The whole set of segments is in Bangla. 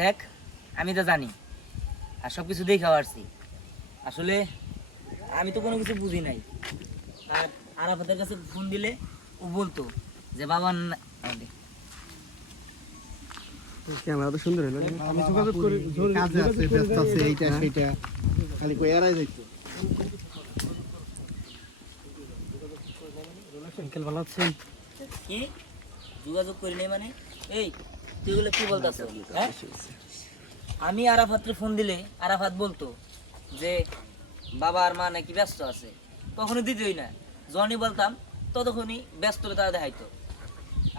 দেখ আমি তো জানি আর সব কিছু দেখে আসছি। আসলে আমি তো কোনো কিছু বুঝি নাই। আর আরাফাতের কাছে ফোন দিলে ও বলতো যে বাবা ক্যামেরা তো সুন্দর হলো। আমি যোগাযোগ করি, কাজে আছে, ব্যস্ত আছে, এইটা সেইটা খালি কই এড়াই যাইতো। আঙ্কেল ভালো আছেন? কি যোগাযোগ করি নাই মানে? এই তুই এগুলো কি বলতেছ? হ্যাঁ, আমি আরাফাতকে ফোন দিলে আরাফাত বলতো যে বাবা আর মা নাকি ব্যস্ত আছে, কখনো দিতই না। যখনই বলতাম ততক্ষণই ব্যস্ততা দেখাইতো।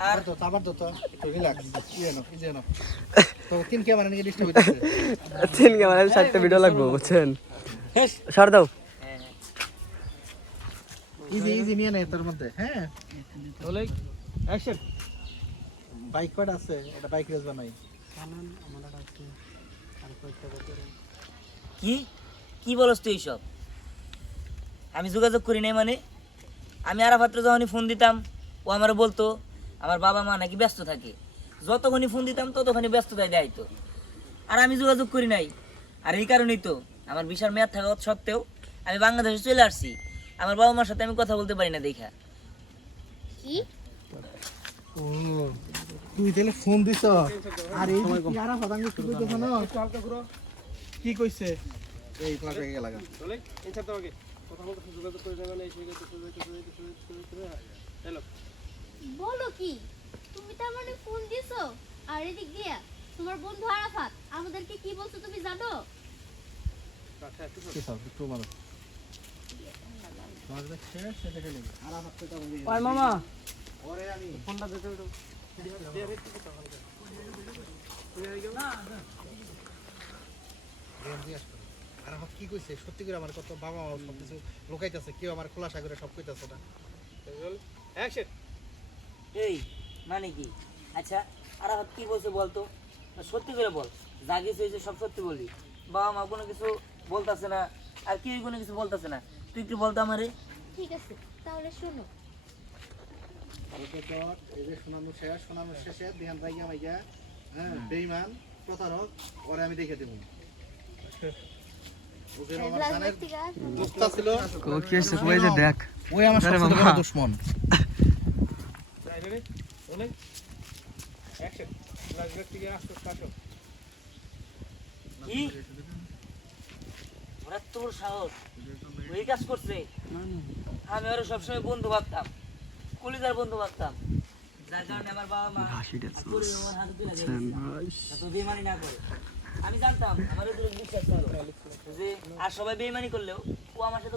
আর তো আবার তো একটু রিল্যাক্স, কি জানো কি জানো তো তিন ক্যামেরা নিয়ে ডিস্টার্ব হইতাছে। তিন ক্যামেরায় 4টা ভিডিও লাগবে বুঝছেন? ছাড় দাও। হ্যাঁ হ্যাঁ ইজি ইজি নিয়ে নে তার মধ্যে। হ্যাঁ বলে অ্যাকশন। বাইক কয়টা আছে? এটা বাইক রেস বানাই। কি কি বলস তুই এইসব? আমি যোগাযোগ করি নাই মানে? আমি আরাফাতরে যখনই ফোন দিতাম ও আমার বলতো আমার বাবা মা নাকি ব্যস্ত থাকে। যতক্ষণই ফোন দিতাম ততক্ষণই ব্যস্ততায় দেখাইতো। আর আমি যোগাযোগ করি নাই। আর এই কারণেই তো আমার ভিসার মেয়াদ থাকা সত্ত্বেও আমি বাংলাদেশে চলে আসছি। আমার বাবা মার সাথে আমি কথা বলতে পারি না দেখা। কি ও তুই তাহলে ফোন দিছ? আর এই যে কি আরা পতাঙ্গ কি কইতেছ না? কি কইছে? এই ফ্ল্যাশে গিয়ে লাগা বলে ইনসার তো আগে কথা বলতে যোগাযোগ করে যাবেন। এই হ্যালো বলো কি? তুমি তার মানে ফোন দিছো? আর এদিক দিয়া তোমার বন্ধু আরাফাত আমাদেরকে কি বলছো তুমি জানো? কি সব একটু বলো। তোমার কাছে শেয়ার সেটা খেলে আরাফাত তো বলি। ওই মামা ওরে আমি ফোনটা দিতে দাও। আরাফাত কি কইছে? সত্যি করে আমার কত বাবা মা সব কিছু লুকাইতেছে, কেউ আমার খোলাসা করে সব কইতাছে না। অ্যাকশন। এই মানে কি? আচ্ছা আরাফাত কি বলছে বলতো? সত্যি করে বল, যা কিছু হয়েছে সব সত্যি বলবি। বাবা মা কোনো কিছু বলতেছে না, আর কেউ কোনো কিছু বলতেছে না, তুই একটু বলতো আমারে। ঠিক আছে তাহলে শোনো। ওকে তো এই যে শোনানো শেষে ধ্যান রাখিয়া মাইয়া, হ্যাঁ বেঈমান প্রতারক ওরে আমি দেখে দেব। ওকে আমার জানের দোস্ত ছিল, কি হইছে কই যে দেখ। ওই আমার আরে সবচেয়ে মামা। বড় দুশমন। কি ওরা তোর সাহস ওই কাজ করছে? আমি ওরা সবসময় বন্ধু ভাবতাম, কলিজার বন্ধু ভাবতাম, যার কারণে আমার বাবা মা হাসিটা আর পরিবার আমার হাতে তুলে দিয়েছে। ভাই এত বেমানি না করে। আমি জানতাম আমার উপরে বিশ্বাস ছিল যে আর সবাই বেমানি করলেও ও আমার সাথে